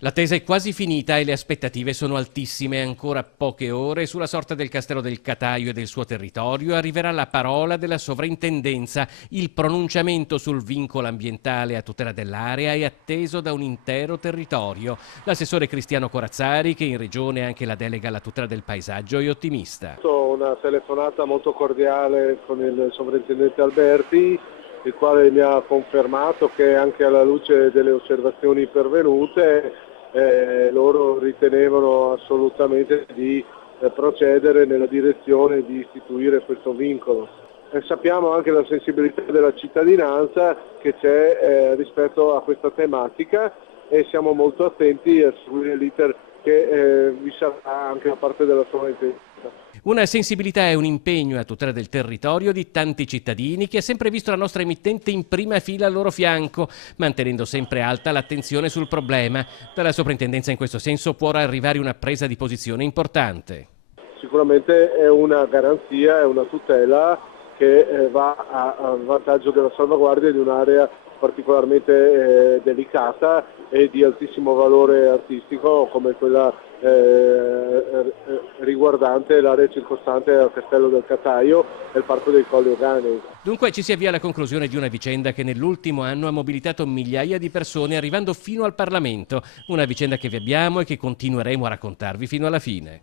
L'attesa è quasi finita e le aspettative sono altissime. Ancora poche ore sulla sorte del Castello del Cataio e del suo territorio arriverà la parola della sovrintendenza. Il pronunciamento sul vincolo ambientale a tutela dell'area è atteso da un intero territorio. L'assessore Cristiano Corazzari, che in regione ha anche la delega alla tutela del paesaggio, è ottimista. Una telefonata molto cordiale con il sovrintendente Alberti, il quale mi ha confermato che anche alla luce delle osservazioni pervenute loro ritenevano assolutamente di procedere nella direzione di istituire questo vincolo. Sappiamo anche la sensibilità della cittadinanza che c'è rispetto a questa tematica e siamo molto attenti a seguire l'iter che vi sarà anche da parte della sovrintendenza. Una sensibilità e un impegno a tutela del territorio di tanti cittadini che ha sempre visto la nostra emittente in prima fila al loro fianco, mantenendo sempre alta l'attenzione sul problema. Dalla soprintendenza in questo senso può arrivare una presa di posizione importante. Sicuramente è una garanzia, è una tutela che va a vantaggio della salvaguardia di un'area particolarmente delicata e di altissimo valore artistico come quella riguardante l'area circostante al Castello del Cataio e il Parco dei Colli Euganei. Dunque ci si avvia alla conclusione di una vicenda che nell'ultimo anno ha mobilitato migliaia di persone arrivando fino al Parlamento, una vicenda che vi abbiamo e che continueremo a raccontarvi fino alla fine.